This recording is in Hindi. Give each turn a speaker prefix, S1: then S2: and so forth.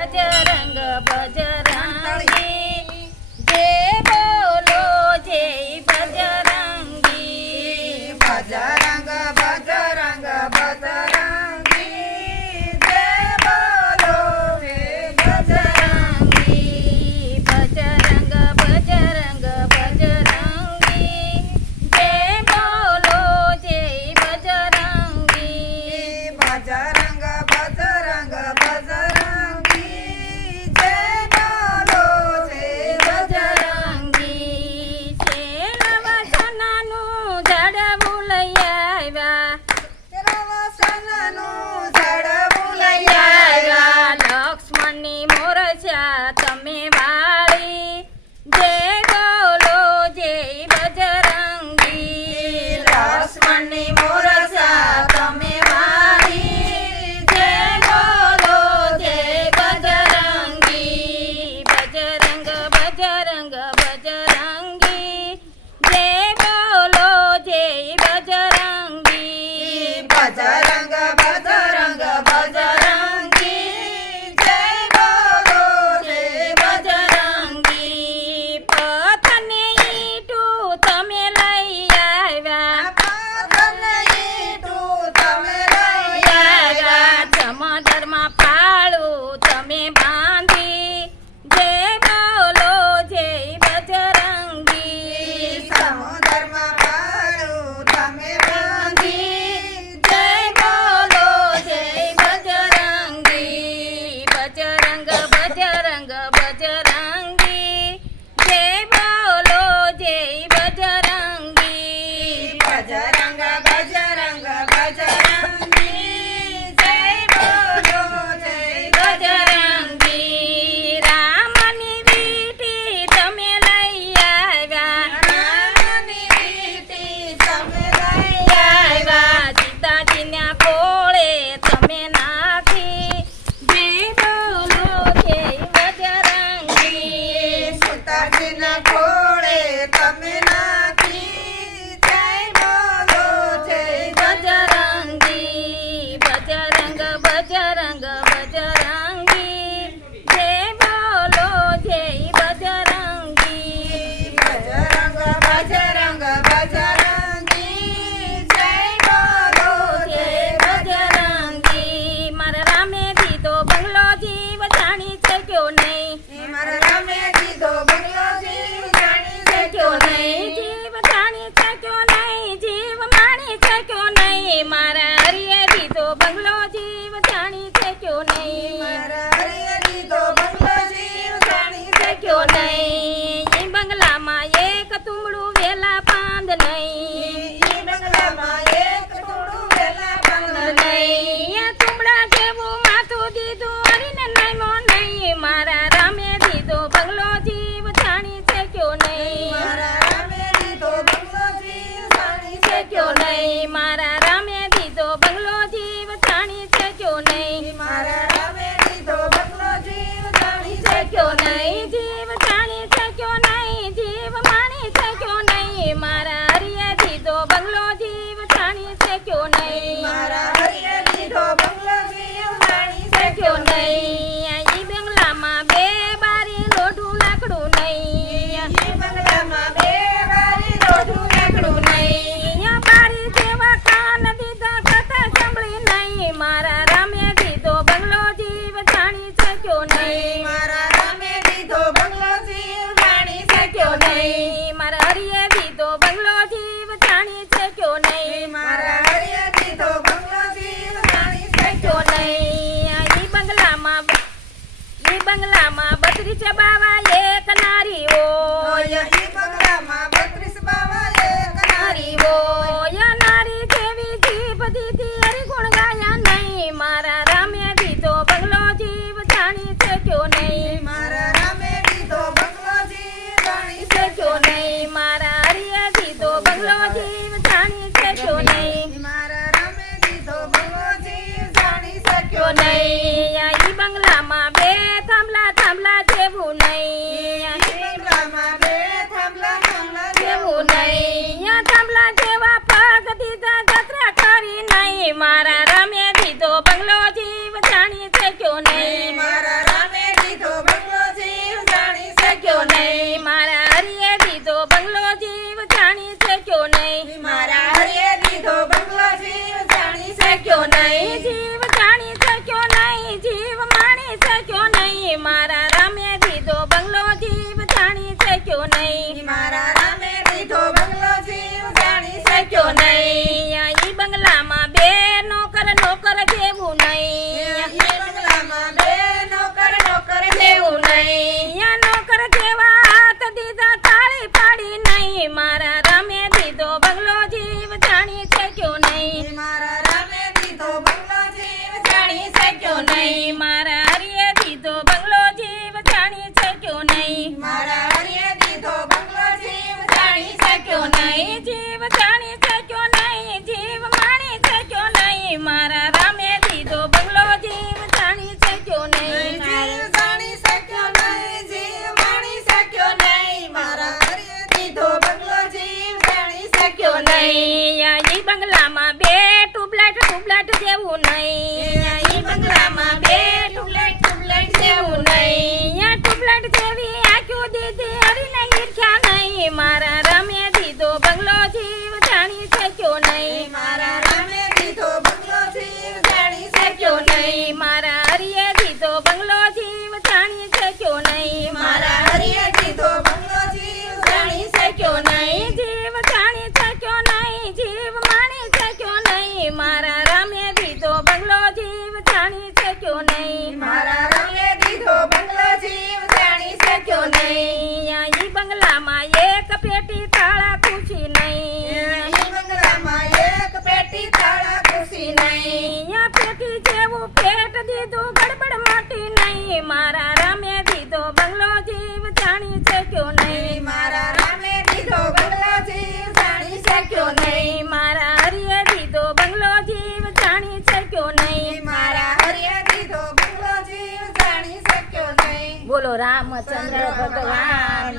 S1: ભજ રંગ ભજ हजार જીવ જાણી છે કયો નહીં
S2: મારા રામે કીધો
S1: जानी से क्यों नहीं
S2: मारा मेरी तो बकलो जीव जानी से क्यों नहीं
S1: जीव जानी से क्यों नहीं जीव मानी से क्यों नहीं मारा अरे दी तो बंगलो जीव जानी से क्यों नहीं मारा બંગલામાં બકરી ચબાવા એક નારી હોય your. My name. ટુબલેટ જેવું નહીં.
S2: બંગલામાં બે ટુબલેટ ટુબલેટ જેવું નહીં.
S1: ટુબલેટ જેવી આંખો દીધી હરીને ઈર્ષ્યા નહીં. મારા રમે દીધો બંગલો જીવ જાણી શક્યો નહીં. મારા શક્યો નહીં
S2: મારા રામે દીધો બંગલો જીવ જાણી શક્યો નહીં
S1: અહીંયા ઈ બંગલામાં એક પેટી તાળા ખુશી નહીં
S2: ઈ બંગલામાં એક પેટી તાળા ખુશી નહીં અહીંયા
S1: પેટી જેવું પેટ દીધું ગડબડ માટી નહીં મારા રમે દીધો બંગલો જીવ જાણી શક્યો નહીં મારા રામચંદ્ર ભગવાન